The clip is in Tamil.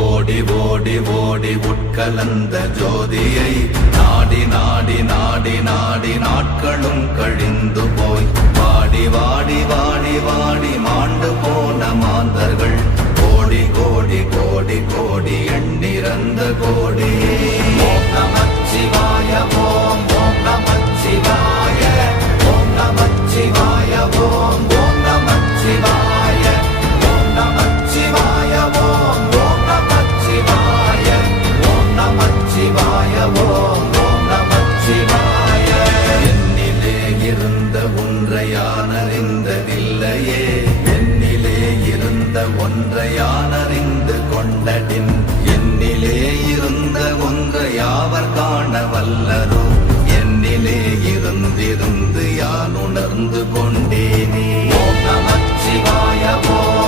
ஓடி ஓடி ஓடி உட்கலந்த ஜோதியை நாடி நாடி நாடி நாடி நாட்களும் கழிந்து போய் வாடி வாடி வாடி வாடி மாண்டு போன மாந்தர்கள் கோடி கோடி கோடி கோடி எண்ணிறந்த கோடி. ஓம் நமச்சிவாய ஓம் ஓம் நமச்சிவாய ஓம் நமச்சிவாய ஓம் ஓம் நமச்சிவாய ஓம் நமச்சிவாய ஓம் ஓம் நமச்சிவாய ஓம் நமச்சிவாய ஓம் ஓம் நமச்சிவாய. என்னிலே இருந்த ஒன்றை யான் அறிந்ததில்லையே, என்னிலே இருந்த ஒன்றை யான் அறிந்து கொண்டடின்